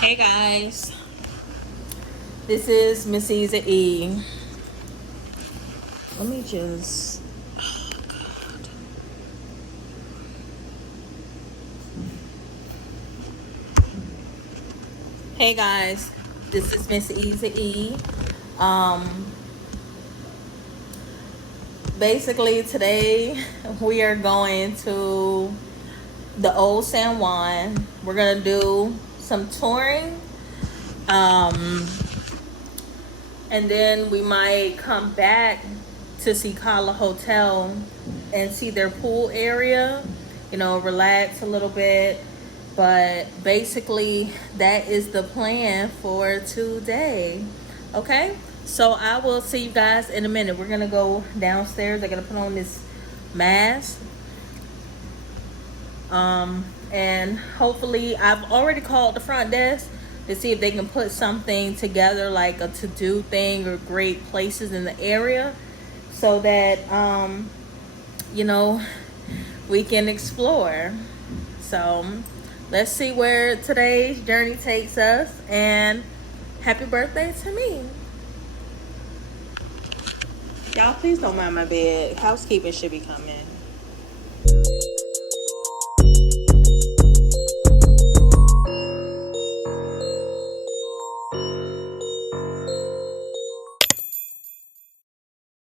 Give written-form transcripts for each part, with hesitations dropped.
Hey guys, this is MsEazyE. Let me just. Hey guys, this is MsEazyE. Basically today we are going to the old San Juan. We're gonna do some touring. And then we might come back to see Kala Hotel and see their pool area, relax a little bit. But basically, that is the plan for today. Okay? So I will see you guys in a minute. We're going to go downstairs. I'm going to put on this mask. And hopefully, I've already called the front desk to see if they can put something together, like a to-do thing or great places in the area, so that we can explore. So let's see where today's journey takes us, and happy birthday to me. Y'all, please don't mind my bed. Housekeeping should be coming.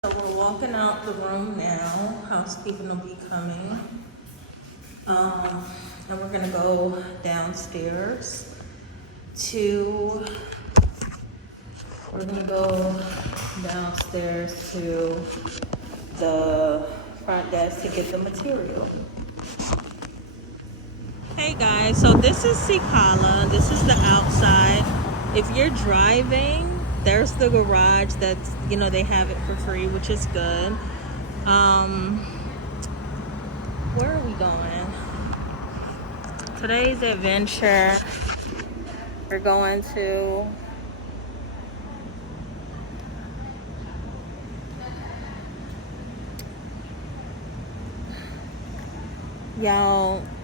So we're walking out the room now. Housekeeping will be coming. And we're gonna go downstairs to the front desk to get the material. Hey guys, so this is Sikala. This is the outside. If you're driving, there's the garage that's, they have it for free, which is good. Where are we going? Today's adventure, we're going to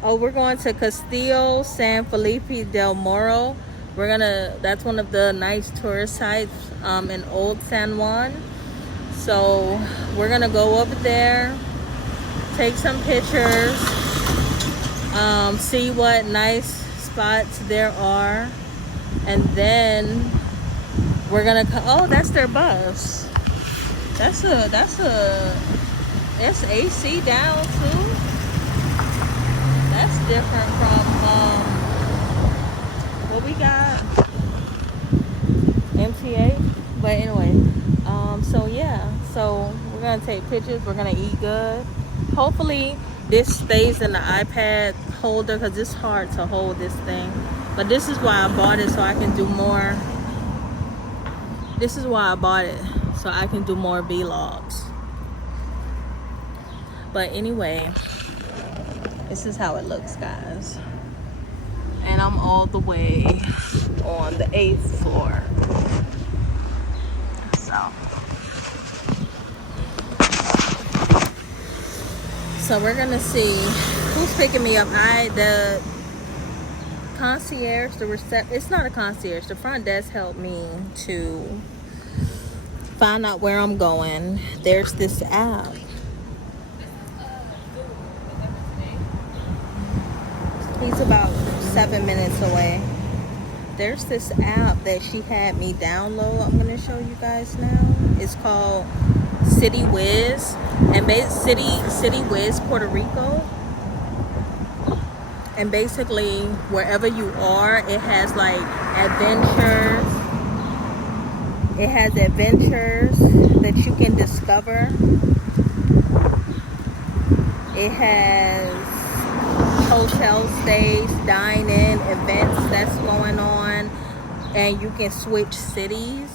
we're going to Castillo, San Felipe Del Morro. That's one of the nice tourist sites in Old San Juan. So we're gonna go over there, take some pictures, see what nice spots there are, and then we're gonna oh, that's their bus. That's AC down too. That's different from what we got, MTA. But anyway, so we're gonna take pictures, we're gonna eat good. Hopefully this stays in the iPad holder, because it's hard to hold this thing. But this is why I bought it, so I can do more. This is why I bought it, so I can do more vlogs. But anyway, this is how it looks, guys. And I'm all the way on the 8th floor. So we're gonna see who's picking me up. The concierge, it's not a concierge, the front desk helped me to find out where I'm going. There's this app. He's about 7 minutes away. There's this app that she had me download. I'm gonna show you guys now. It's called City Wiz, and City Wiz Puerto Rico. And basically, wherever you are, it has like adventures. It has adventures that you can discover. It has hotel stays, dine-in events that's going on, and you can switch cities.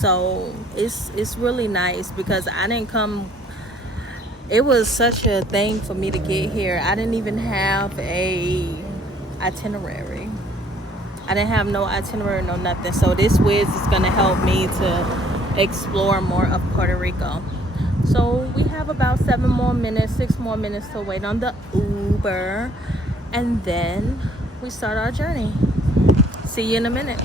So it's really nice, because I didn't come. It was such a thing for me to get here. I didn't even have a itinerary. I didn't have no itinerary, no nothing. So this Wiz is gonna help me to explore more of Puerto Rico. So we have about 6 more minutes to wait on the Uber, and then we start our journey. See you in a minute.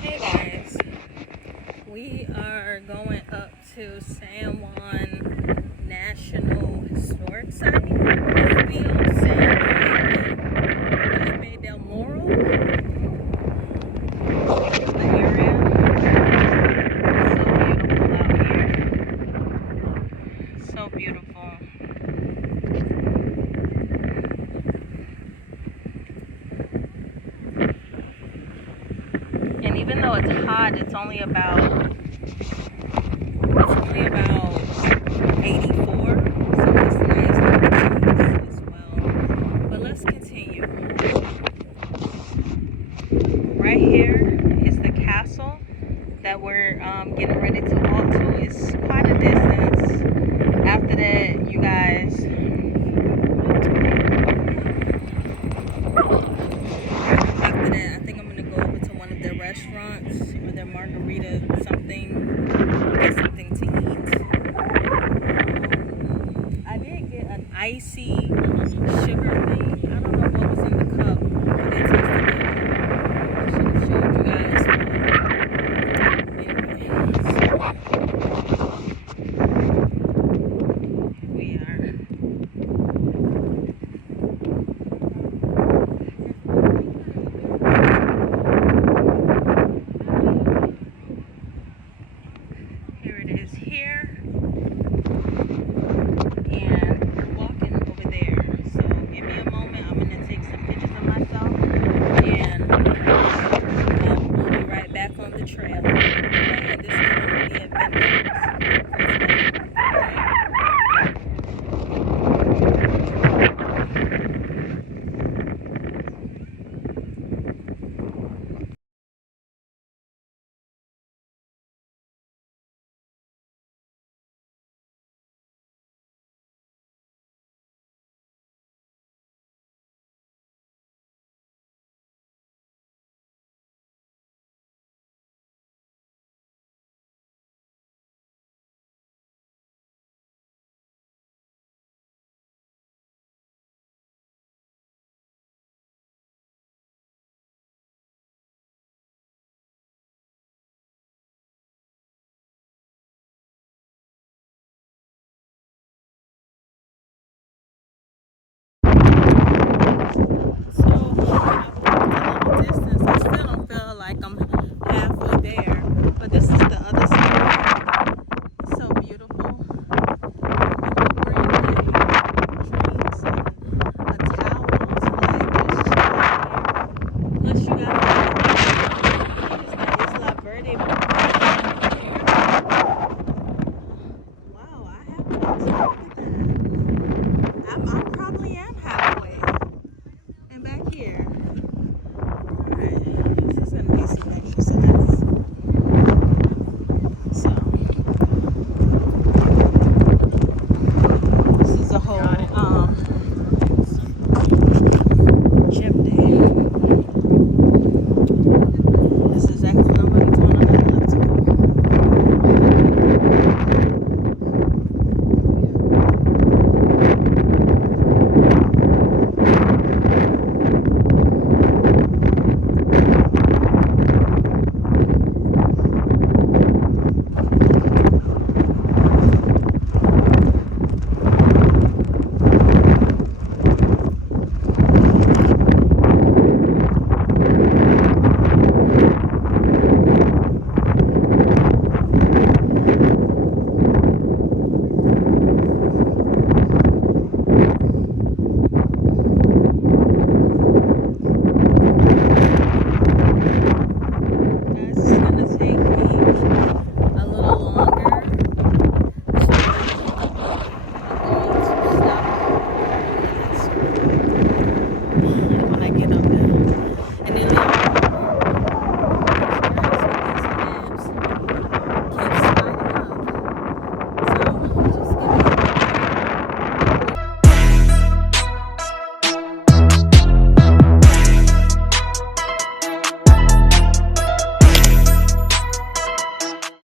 Hey guys, we are going up to San Juan National Historic Site. Felipe Del Morro. The area. So beautiful out here. And even though it's hot, it's only about 84, so it's nice as well. But let's continue. Right here is the castle that we're getting ready to walk to. It's quite a distance. After that, you guys, I think I'm gonna go over to one of their restaurants or their margarita something, get something to eat. I did get an icy